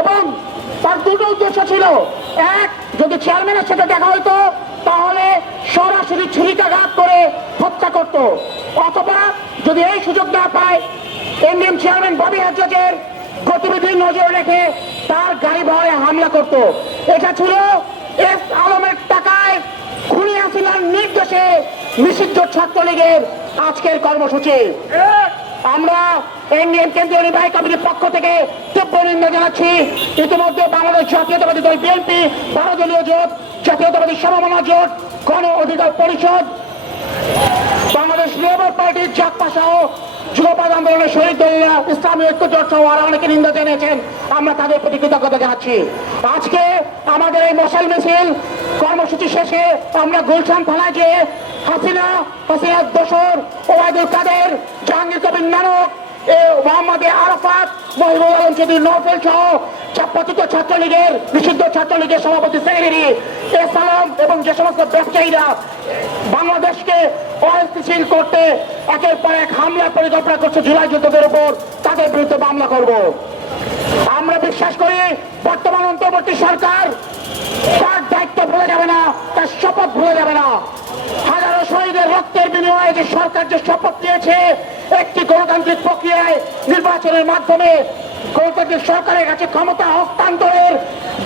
এবং তার দুটো উদ্দেশ্য ছিল। এক, যদি চেয়ারম্যানের সাথে দেখা হইতো তাহলে সরাসরি ছুরিকাঘাত করে হত্যা করত, অথবা যদি এই সুযোগ না পায় এনডিএম চেয়ারম্যান ববি হাজ্জাজের গতিবিধি নজর রেখে তার গাড়ি বহরে হামলা করত। এটা ছিল এস আলমের টাকায় খুনি হাসিনার নির্দেশে নিষিদ্ধ ছাত্রলীগের আজকের কর্মসূচি। আমরা এনডিএম কেন্দ্রীয় নির্বাহী কমিটির পক্ষ থেকে তীব্র নিন্দা জানাচ্ছি। ইতিমধ্যে বাংলাদেশ জাতীয়তাবাদী দল বিএনপি, 12 দলীয় জোট, জাতীয়তাবাদী সমমনা জোট, গণ অধিকার পরিষদ, বাংলাদেশ লেবার পার্টির জাকপা সহ যুগপৎ আন্দোলনের শহীদ দলীয় ইসলামী ঐক্য জোট সহ আরো অনেকে নিন্দা জানিয়েছেন। আমরা তাদের প্রতি কৃতজ্ঞতা জানাচ্ছি। আজকে আমাদের এই মশাল মিছিল কর্মসূচি শেষে আমরা গুলশান থানায় যেয়ে হাসিনার দোসর ওবায়দুল কাদের, জাহাঙ্গীর কবির নানক, মোহাম্মদ আরাফাত, মহিবুল আলম চৌধুরী নৌফেল সহ পতিত ছাত্রলীগের, নিষিদ্ধ ছাত্রলীগের সভাপতি সেক্রেটারি এস আলম এবং যে সমস্ত ব্যবসায়ীরা বাংলাদেশকে অস্থিতিশীল করতে একের পর এক হামলার পরিকল্পনা করছে জুলাই যোদ্ধাদের উপর, তাদের বিরুদ্ধে মামলা করব। আমরা বিশ্বাস করি বর্তমান অন্তর্বর্তী সরকার তার দায়িত্ব ভুলে যাবে না, তার শপথ ভুলে যাবে না। হাজারো শহীদের রক্তের বিনিময়ে যে সরকার যে শপথ নিয়েছে একটি গণতান্ত্রিক প্রক্রিয়ায় নির্বাচনের মাধ্যমে গণতান্ত্রিক সরকারের কাছে ক্ষমতা হস্তান্তরের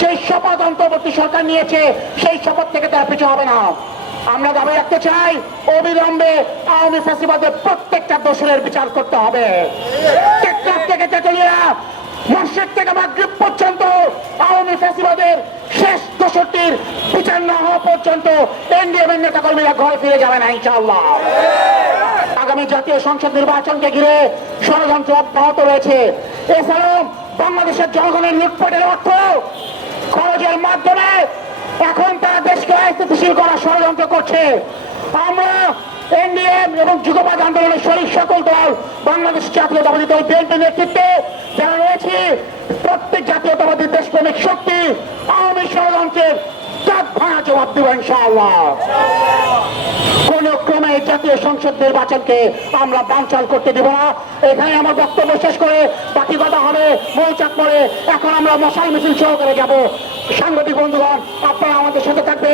যে শপথ অন্তর্বর্তী সরকার নিয়েছে, সেই শপথ থেকে তারা পিছু হবে না। আমরা দাবি রাখতে চাই অবিলম্বে আওয়ামী ফ্যাসিবাদের প্রত্যেকটা দোষরের বিচার করতে হবে। টেকনাফ থেকে তেতুলিয়া, মসজিদ থেকে মাগরিব পর্যন্ত আওয়ামী ফ্যাসিবাদের শেষ দোষরটির বিচার না হওয়া পর্যন্ত এনডিএম এর নেতা কর্মীরা ঘরে ফিরে যাবে না ইনশাআল্লাহ। আগামী জাতীয় সংসদ নির্বাচনকে ঘিরে ষড়যন্ত্র অব্যাহত রয়েছে। এছাড়াও বাংলাদেশের জনগণের লুটপাটের অর্থ খরচের মাধ্যমে এখন তারা দেশকে অস্থিতিশীল করার ষড়যন্ত্র করছে। আমরা এনডিএম এবং যুগপৎ আন্দোলনের শরীর সকল দল, বাংলাদেশ জাতীয়তাবাদী দল বিএনপি নেতৃত্বে যারা রয়েছে, প্রত্যেক জাতীয়তাবাদী দেশপ্রেমিক শক্তি আওয়ামী ষড়যন্ত্রের কাঁধ ভাঙা জবাব দেব ইনশাআল্লাহ। কোন ক্রমে জাতীয় সংসদ নির্বাচনকে আমরা বানচাল করতে দেব না। এখানে আমার বক্তব্য শেষ করে বাকি কথা হবে মৌচাক পরে। এখন আমরা মশাল মিছিল সহকারে যাব। সাংবাদিক বন্ধুগণ, আপনারা আমাদের সাথে থাকবেন।